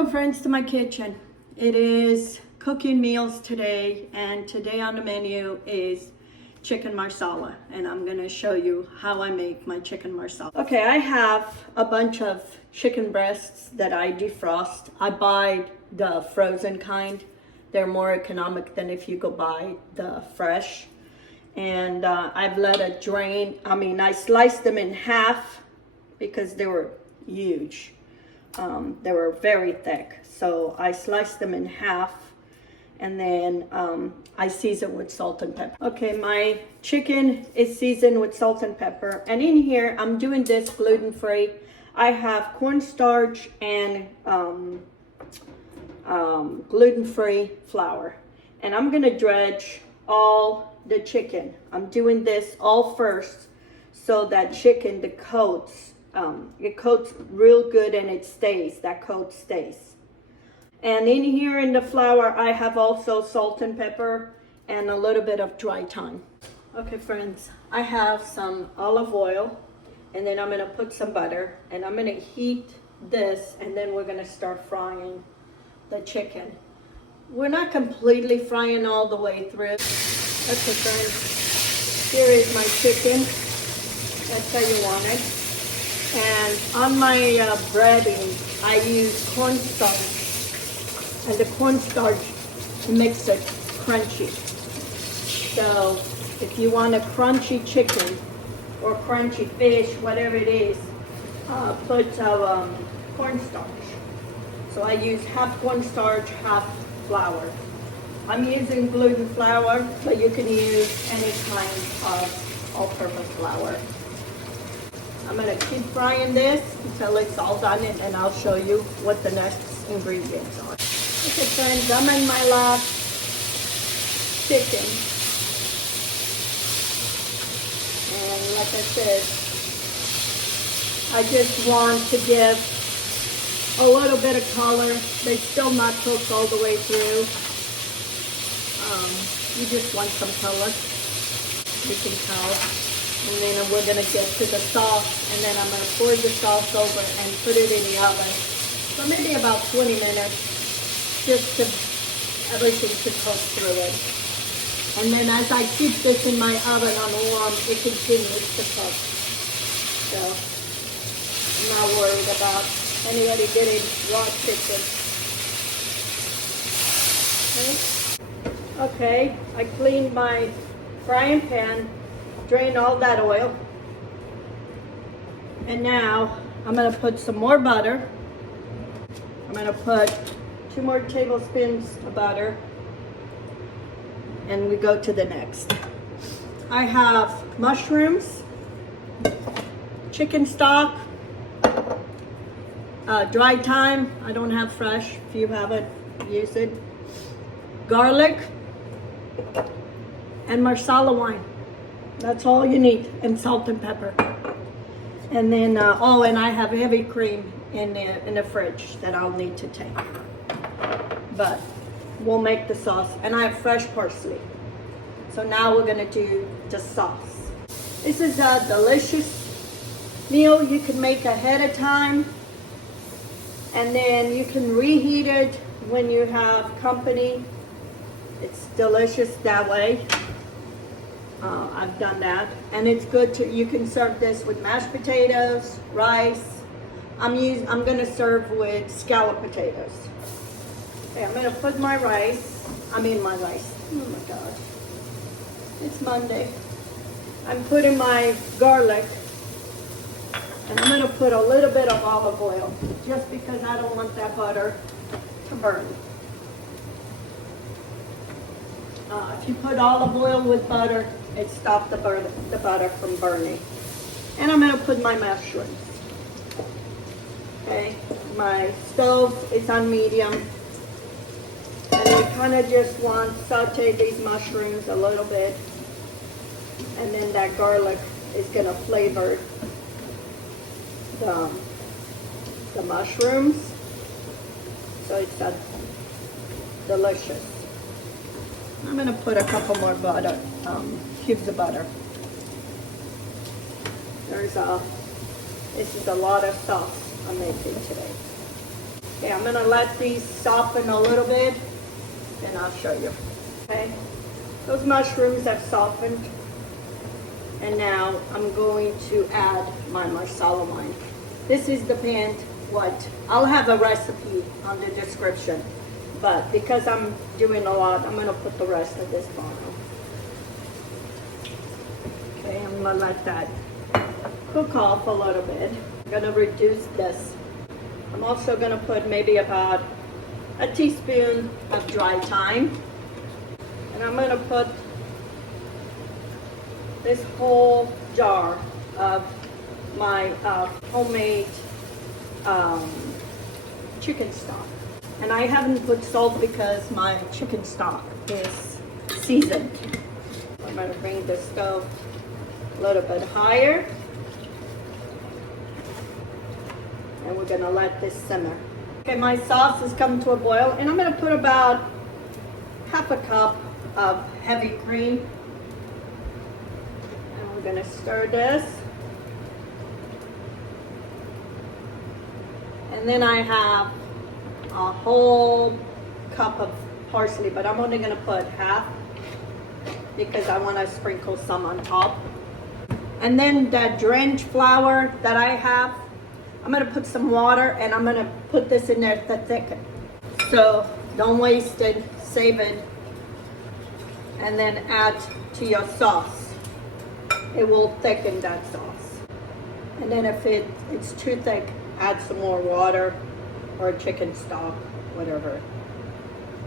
Welcome friends to my kitchen. It is cooking meals today, and today on the menu is chicken marsala, and I'm gonna show you how I make my chicken marsala. Okay, I have a bunch of chicken breasts that I defrost. I buy the frozen kind. They're more economic than if you go buy the fresh. And I've let it drain. I sliced them in half because they were huge. They were very thick, so I sliced them in half, and then I season with salt and pepper. Okay, my chicken is seasoned with salt and pepper, and in here I'm doing this gluten-free. I have cornstarch and gluten-free flour, and I'm gonna dredge all the chicken. I'm doing this all first so that chicken, it coats real good and it stays, that coat stays. And in here in the flour, I have also salt and pepper and a little bit of dry thyme. Okay friends, I have some olive oil, and then I'm gonna put some butter, and I'm gonna heat this, and then we're gonna start frying the chicken. We're not completely frying all the way through. Okay friends, here is my chicken. That's how you want it. And on my breading, I use cornstarch, and the cornstarch makes it crunchy. So if you want a crunchy chicken or crunchy fish, whatever it is, put cornstarch. So I use half cornstarch, half flour. I'm using gluten flour, but you can use any kind of all-purpose flour. I'm gonna keep frying this until it's all done, and then I'll show you what the next ingredients are. Okay friends, I'm in my last chicken. And like I said, I just want to give a little bit of color. They're still not cooked all the way through. You just want some color, you can tell. And then we're gonna get to the sauce, and then I'm gonna pour the sauce over and put it in the oven for maybe about 20 minutes, just to everything to cook through it. And then as I keep this in my oven on warm, it continues to cook. So I'm not worried about anybody getting raw chicken. Okay, I cleaned my frying pan, drain all that oil, and now I'm going to put some more butter. I'm going to put 2 more tablespoons of butter, and we go to the next. I have mushrooms, chicken stock, dry thyme. I don't have fresh. If you have it, use it. Garlic and Marsala wine. That's all you need, and salt and pepper. And then, and I have heavy cream in the fridge that I'll need to take. But we'll make the sauce, and I have fresh parsley. So now we're gonna do the sauce. This is a delicious meal you can make ahead of time, and then you can reheat it when you have company. It's delicious that way. I've done that, and it's good to, you can serve this with mashed potatoes, rice. I'm gonna serve with scallop potatoes. Okay, I'm gonna put my rice. Oh my God, it's Monday. I'm putting my garlic, and I'm gonna put a little bit of olive oil, just because I don't want that butter to burn. If you put olive oil with butter, it stops the butter from burning. And I'm going to put my mushrooms. Okay, my stove is on medium. And I kind of just want to saute these mushrooms a little bit. And then that garlic is going to flavor the mushrooms. So it's delicious. I'm going to put a couple more butter, cubes of butter. This is a lot of sauce I'm making today. Okay, I'm gonna let these soften a little bit and I'll show you. Okay, those mushrooms have softened. And now I'm going to add my Marsala wine. This is the pan, I'll have a recipe on the description. But because I'm doing a lot, I'm gonna put the rest of this bottle. Okay, I'm gonna let that cook off a little bit. I'm gonna reduce this. I'm also gonna put maybe about a teaspoon of dry thyme. And I'm gonna put this whole jar of my homemade chicken stock. And I haven't put salt because my chicken stock is seasoned. I'm gonna bring the stove a little bit higher. And we're gonna let this simmer. Okay, my sauce has come to a boil and I'm gonna put about half a cup of heavy cream. And we're gonna stir this. And then I have a whole cup of parsley, but I'm only gonna put half because I wanna sprinkle some on top. And then that Dredge flour that I have, I'm gonna put some water and I'm gonna put this in there to thicken. So don't waste it, save it, and then add to your sauce. It will thicken that sauce. And then if it's too thick, add some more water or chicken stock, whatever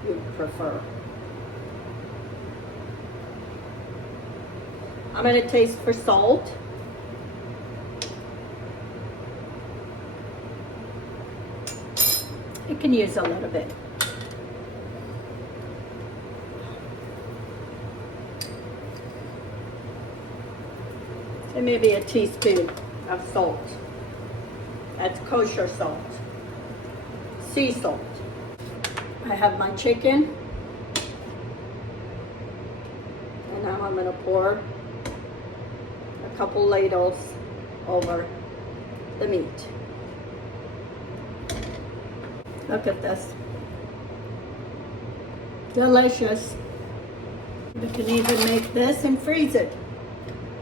you prefer. I'm gonna taste for salt. You can use a little bit. So maybe a teaspoon of salt. That's kosher salt. Sea salt. I have my chicken. And now I'm gonna pour a couple ladles over the meat. Look at this. Delicious. You can even make this and freeze it.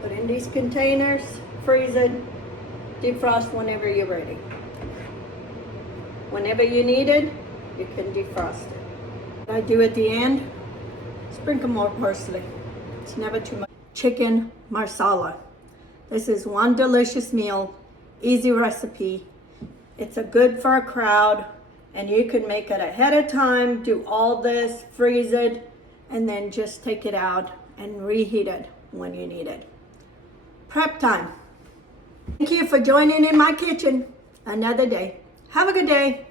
Put in these containers, freeze it, defrost whenever you're ready. Whenever you need it, you can defrost it. What I do at the end, sprinkle more parsley. It's never too much. Chicken Marsala. This is one delicious meal, easy recipe. It's a good for a crowd, and you can make it ahead of time, do all this, freeze it, and then just take it out and reheat it when you need it. Prep time. Thank you for joining in my kitchen another day. Have a good day.